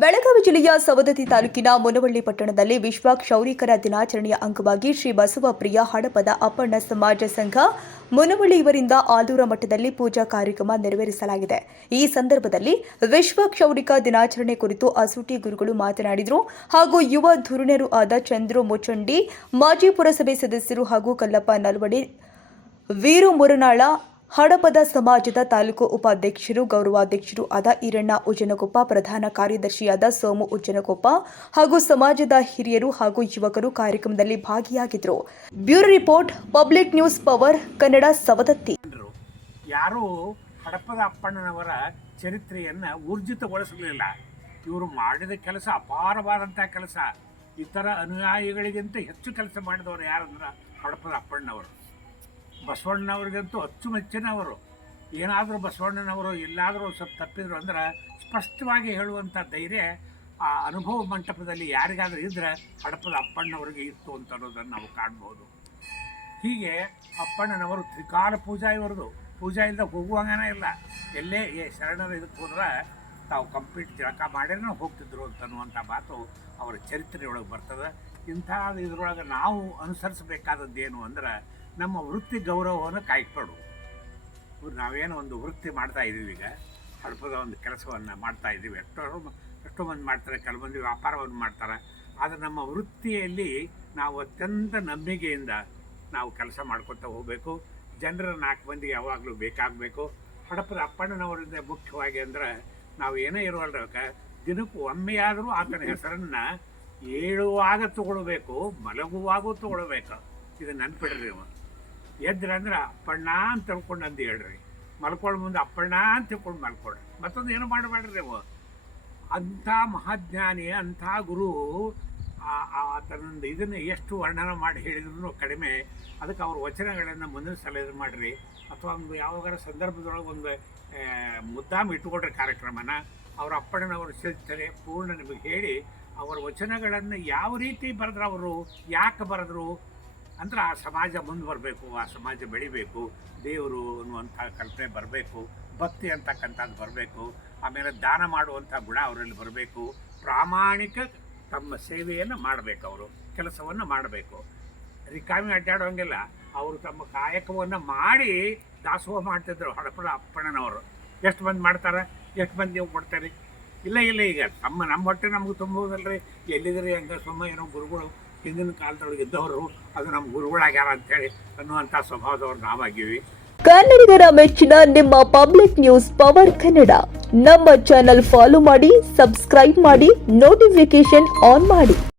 ಬೆಳಗಾವಿ ಜಿಲ್ಲೆಯ ಸವದತ್ತಿ ತಾಲೂಕಿನ ಮುನವಳ್ಳಿ ಪಟ್ಟಣದಲ್ಲಿ ವಿಶ್ವ ಕ್ಷೌರಿಕರ ದಿನಾಚರಣೆಯ ಅಂಗವಾಗಿ ಶ್ರೀ ಬಸವಪ್ರಿಯ ಹಡಪದ ಅಪ್ಪಣ್ಣ ಸಮಾಜ ಸಂಘ ಮುನವಳ್ಳಿ ಇವರಿಂದ ಆಲೂರ ಮಠದಲ್ಲಿ ಪೂಜಾ ಕಾರ್ಯಕ್ರಮ ನೆರವೇರಿಸಲಾಗಿದೆ. ಈ ಸಂದರ್ಭದಲ್ಲಿ ವಿಶ್ವ ಕ್ಷೌರಿಕ ದಿನಾಚರಣೆ ಕುರಿತು ಅಸೂಟಿ ಗುರುಗಳು ಮಾತನಾಡಿದರು. ಹಾಗೂ ಯುವ ಧುರೀಣರು ಆದ ಚಂದ್ರು ಮುಚಂಡಿ, ಮಾಜಿ ಪುರಸಭೆ ಸದಸ್ಯರು ಹಾಗೂ ಕಲ್ಲಪ್ಪ ನಲ್ವಡಿ, ವೀರು ಮುರನಾಳ, ಹಡಪದ ಸಮಾಜದ ತಾಲೂಕು ಉಪಾಧ್ಯಕ್ಷರು, ಗೌರವಾಧ್ಯಕ್ಷರು ಆದ ಈರಣ್ಣ ಉಜ್ಜನಕೊಪ್ಪ, ಪ್ರಧಾನ ಕಾರ್ಯದರ್ಶಿಯಾದ ಸೋಮು ಉಜ್ಜನಕೊಪ್ಪ ಹಾಗೂ ಸಮಾಜದ ಹಿರಿಯರು ಹಾಗೂ ಯುವಕರು ಕಾರ್ಯಕ್ರಮದಲ್ಲಿ ಭಾಗಿಯಾಗಿದ್ದರು. Bureau report, public news power Kannada, Savadatti. ಯಾರು ಹಡಪದ ಅಪ್ಪಣ್ಣನವರ ಚರಿತ್ರೆಯನ್ನ ಊರ್ಜಿತಗೊಳಿಸಲಿಲ್ಲ. ಇವರು ಮಾಡಿದ ಕೆಲಸ ಅಪಾರವಾದಂತಹ ಕೆಲಸ. ಇತರ ಅನುಯಾಯಿಗಳಿಗಿಂತ ಹೆಚ್ಚು ಕೆಲಸ ಮಾಡಿದವರು ಯಾರಂದ್ರೆ ಹಡಪದ ಅಪ್ಪಣ್ಣವರು. ಬಸವಣ್ಣನವ್ರಿಗಂತೂ ಅಚ್ಚುಮೆಚ್ಚಿನವರು. ಏನಾದರೂ ಬಸವಣ್ಣನವರು ಎಲ್ಲಾದರೂ ಸ್ವಲ್ಪ ತಪ್ಪಿದ್ರು ಅಂದ್ರೆ ಸ್ಪಷ್ಟವಾಗಿ ಹೇಳುವಂಥ ಧೈರ್ಯ ಆ ಅನುಭವ ಮಂಟಪದಲ್ಲಿ ಯಾರಿಗಾದರೂ ಇದ್ದರೆ ಹಡಪದ ಅಪ್ಪಣ್ಣವ್ರಿಗೆ ಇತ್ತು ಅಂತ ಅನ್ನೋದನ್ನು ನಾವು ಕಾಣ್ಬೋದು. ಹೀಗೆ ಅಪ್ಪಣ್ಣನವರು ತ್ರಿಕಾಲ ಪೂಜಾ ಇವರದು. ಪೂಜಾ ಇಲ್ಲದೆ ಹೋಗುವಂಗನೇ ಇಲ್ಲ. ಎಲ್ಲೇ ಶರಣರು ಇದಕ್ಕೆ ಹೋದ್ರೆ ತಾವು ಕಂಪ್ಲೀಟ್ ತಿಳಕ ಮಾಡಿದ್ರೆ ಹೋಗ್ತಿದ್ರು ಅಂತನ್ನುವಂಥ ಮಾತು ಅವರ ಚರಿತ್ರೆಯೊಳಗೆ ಬರ್ತದೆ. ಇಂಥ ಇದರೊಳಗೆ ನಾವು ಅನುಸರಿಸಬೇಕಾದದ್ದೇನು ಅಂದ್ರೆ ನಮ್ಮ ವೃತ್ತಿ ಗೌರವವನ್ನು ಕಾಯ್ಕೊಡು. ನಾವೇನೋ ಒಂದು ವೃತ್ತಿ ಮಾಡ್ತಾ ಇದ್ದೀವಿ. ಈಗ ಹಡಪದ ಒಂದು ಕೆಲಸವನ್ನು ಮಾಡ್ತಾ ಇದ್ದೀವಿ. ಎಷ್ಟೋ ಮಂದಿ ಮಾಡ್ತಾರೆ, ಕೆಲವು ಮಂದಿ ವ್ಯಾಪಾರವನ್ನು ಮಾಡ್ತಾರೆ. ಆದರೆ ನಮ್ಮ ವೃತ್ತಿಯಲ್ಲಿ ನಾವು ಅತ್ಯಂತ ನಂಬಿಕೆಯಿಂದ ನಾವು ಕೆಲಸ ಮಾಡ್ಕೊತಾ ಹೋಗಬೇಕು. ಜನರ 4 ಮಂದಿ ಯಾವಾಗಲೂ ಬೇಕಾಗಬೇಕು. ಹಡಪದ ಅಪ್ಪಣ್ಣನವರಿಂದ ಮುಖ್ಯವಾಗಿ ಅಂದ್ರೆ ನಾವು ಏನೇ ಇರುವಲ್ರಕ ದಿನಕ್ಕೂ ಒಮ್ಮೆಯಾದರೂ ಆತನ ಹೆಸರನ್ನು ಏಳುವಾಗ ತಗೊಳ್ಬೇಕು, ಮಲಗುವಾಗೂ ತಗೊಳ್ಬೇಕು. ಇದು ನೆನ್ಪಿಡ್ರಿ ನೀವು. ಎದ್ರಂದ್ರೆ ಅಪ್ಪಣ್ಣ ಅಂತ ತಿಳ್ಕೊಂಡು ಅಂದು ಹೇಳ್ರಿ, ಮಲ್ಕೊಳ್ಳೋ ಮುಂದೆ ಅಪ್ಪಣ್ಣ ಅಂತ ತಿಳ್ಕೊಂಡು ಮಲ್ಕೊಳ್ರಿ. ಮತ್ತೊಂದು ಏನು ಮಾಡಬೇಡ್ರಿ ನೀವು. ಅಂಥ ಮಹಾಜ್ಞಾನಿ, ಅಂಥ ಗುರು ಆತನೊಂದು ಇದನ್ನು ಎಷ್ಟು ವರ್ಣನ ಮಾಡಿ ಹೇಳಿದ್ರು ಕಡಿಮೆ. ಅದಕ್ಕೆ ಅವ್ರ ವಚನಗಳನ್ನು ಮುಂದಿನ ಸಲ ಇದು ಮಾಡಿರಿ, ಅಥವಾ ಒಂದು ಯಾವಾಗಾರ ಸಂದರ್ಭದೊಳಗೆ ಒಂದು ಮುದ್ದಾಮ ಇಟ್ಕೊಳ್ರಿ ಕಾರ್ಯಕ್ರಮನ. ಅವ್ರ ಅಪ್ಪಣ್ಣನವರು ಚರಿತ್ರೆ ಪೂರ್ಣ ನಿಮಗೆ ಹೇಳಿ ಅವರ ವಚನಗಳನ್ನು ಯಾವ ರೀತಿ ಬರೆದ್ರು, ಅವರು ಯಾಕೆ ಬರೆದ್ರು ಅಂದ್ರೆ ಆ ಸಮಾಜ ಮುಂದೆ ಬರಬೇಕು, ಆ ಸಮಾಜ ಬೆಳಿಬೇಕು, ದೇವರು ಅನ್ನುವಂಥ ಕಲ್ಪನೆ ಬರಬೇಕು, ಭಕ್ತಿ ಅಂತಕ್ಕಂಥದ್ದು ಬರಬೇಕು, ಆಮೇಲೆ ದಾನ ಮಾಡುವಂಥ ಗುಣ ಅವರಲ್ಲಿ ಬರಬೇಕು, ಪ್ರಾಮಾಣಿಕ ತಮ್ಮ ಸೇವೆಯನ್ನು ಮಾಡಬೇಕು, ಅವರು ಕೆಲಸವನ್ನು ಮಾಡಬೇಕು, ರಿಕಾಮಿ ಅಡ್ಡಾಡೋಂಗಿಲ್ಲ. ಅವರು ತಮ್ಮ ಕಾಯಕವನ್ನು ಮಾಡಿ ದಾಸೋಹ ಮಾಡ್ತಿದ್ರು ಹಡಪದ ಅಪ್ಪಣ್ಣನವರು. ಎಷ್ಟು ಮಂದಿ ಮಾಡ್ತಾರೆ, ಎಷ್ಟು ಮಂದಿ ನೀವು ಕೊಡ್ತಾರೆ? ಇಲ್ಲ ಈಗ ನಮ್ಮ ಹೊಟ್ಟೆ ನಮ್ಗೆ ತುಂಬುವುದಲ್ರಿ. ಎಲ್ಲಿದ್ರಿ ಹಂಗೆ ಸುಮ್ಮ ಏನೋ ಗುರುಗಳು ಹಿಂದಿನ ಕಾಲದೊಳಗೆ ಇದ್ದವರು ಅದು ನಮ್ಮ ಗುರುಗಳಾಗ್ಯಾರ ಅಂತೇಳಿ ಅನ್ನುವಂಥ ಸ್ವಭಾವದವ್ರು ನಾವಾಗಿವಿ. ಕನ್ನಡಿಗರ ಮೆಚ್ಚಿನ ನಿಮ್ಮ ಪಬ್ಲಿಕ್ ನ್ಯೂಸ್ ಪವರ್ ಕನ್ನಡ ನಮ್ಮ ಚಾನೆಲ್ ಫಾಲೋ ಮಾಡಿ, ಸಬ್ಸ್ಕ್ರೈಬ್ ಮಾಡಿ, ನೋಟಿಫಿಕೇಶನ್ ಆನ್ ಮಾಡಿ.